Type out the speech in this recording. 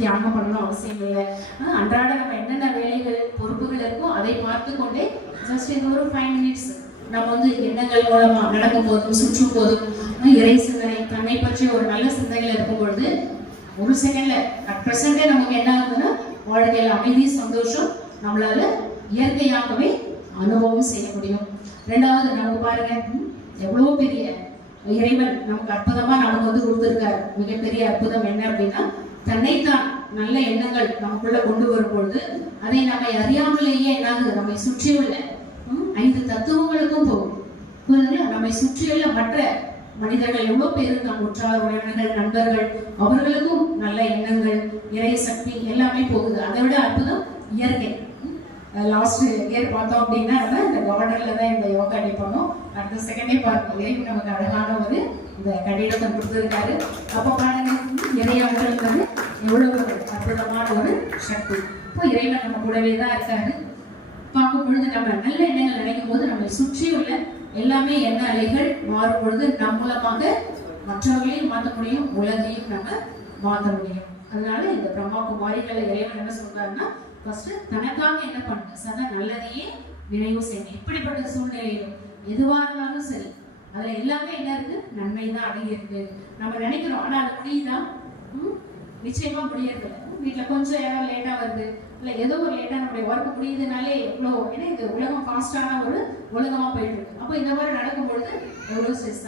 தியானம் பண்ணணும் அவசியம் இல்லை. அன்றாட நம்ம என்னென்ன வேலைகள் பொறுப்புகள் இருக்கோ அதை பார்த்து கொண்டே ஜஸ்ட் இது ஒரு 5 மினிட்ஸ் நம்ம எண்ணங்கள் மூலமா நடக்கும் போதும் சுற்றும் போதும் இறை சிந்தனை தன்னை பற்றி ஒரு நல்ல சிந்தனைகள் இருக்கும் பொழுது ஒரு செகண்ட்ல அட் பிரசண்டே நமக்கு என்ன ஆகுதுன்னா வாழ்க்கையில் அமைதி சந்தோஷம் நம்மளால இயற்கையாகவே அனுபவம் செய்ய முடியும். ரெண்டாவது நமக்கு பாருங்க எவ்வளவு பெரிய இறைவன் நமக்கு அற்புதமா நமக்கு கொடுத்திருக்காரு. மிகப்பெரிய அற்புதம் என்ன அப்படின்னா தன்னைத்தான் நல்ல எண்ணங்கள் நமக்குள்ள கொண்டு வரும்பொழுது அதை நம்மை அறியாமலேயே என்னாகுது நம்மை சுற்றியுள்ள 5 தத்துவங்களுக்கும் போகும். நம்மை சுற்றியுள்ள மற்ற மனிதர்கள் எவ்வளவு பேரு நம் உற்றார் உறவினர்கள் நண்பர்கள் அவர்களுக்கும் நல்ல எண்ணங்கள் இறை சக்தி எல்லாமே போகுது. அதை விட அற்புதம் இயற்கை. லாஸ்ட் இயர் பார்த்தோம் அப்படின்னா இந்த கவர்னர்ல தான் இந்த யோகா டே பண்ணோம். அடுத்த செகண்டே பார்க்கணும் இறைவன் நமக்கு அழகான ஒரு இந்த கட்டிடத்தை கொடுத்துருக்காரு. அப்ப பாருங்க இறையாற்றல் எவ்வளவு அற்புதமான ஒரு சக்தி. இப்போ இறைவன் நம்ம கூடவே தான் இருக்காரு. பார்க்கும் பொழுது நம்ம நல்ல எண்ணங்கள் நினைக்கும் போது நம்மை சுற்றியுள்ள எல்லாமே எண்ண அலைகள் மாறும் பொழுது நம் மூலமாக மற்றவர்களையும் மாற்ற முடியும், உலகையும் நம்ம மாற்ற முடியும். அதனால இந்த பிரம்மா குமாரிகளை இறைவன் என்ன சொல்றாருன்னா ஃபர்ஸ்ட் தனக்காக என்ன பண்ணுங்க சதா நல்லதையே நினைவு செய்யணும். இப்படிப்பட்ட சூழ்நிலையிலும் எதுவா இருந்தாலும் சரி அதுல எல்லாமே என்ன இருக்கு நன்மை தான் அடங்கி இருக்கு. நம்ம நினைக்கிறோம் ஆனா அது முடியுதா? நிச்சயமா முடியறது. வீட்டுல கொஞ்சம் யாரும் லேட்டா வருது இல்ல ஏதோ ஒரு லேட்டா நம்மளுடைய ஒர்க் முடியுதுனாலே எவ்வளவு ஏன்னா இது உலகம் ஃபாஸ்டான ஒரு உலகமா போயிட்டு இருக்கு. அப்போ இந்த மாதிரி நடக்கும் பொழுது எவ்வளவு ஸ்ட்ரெஸ்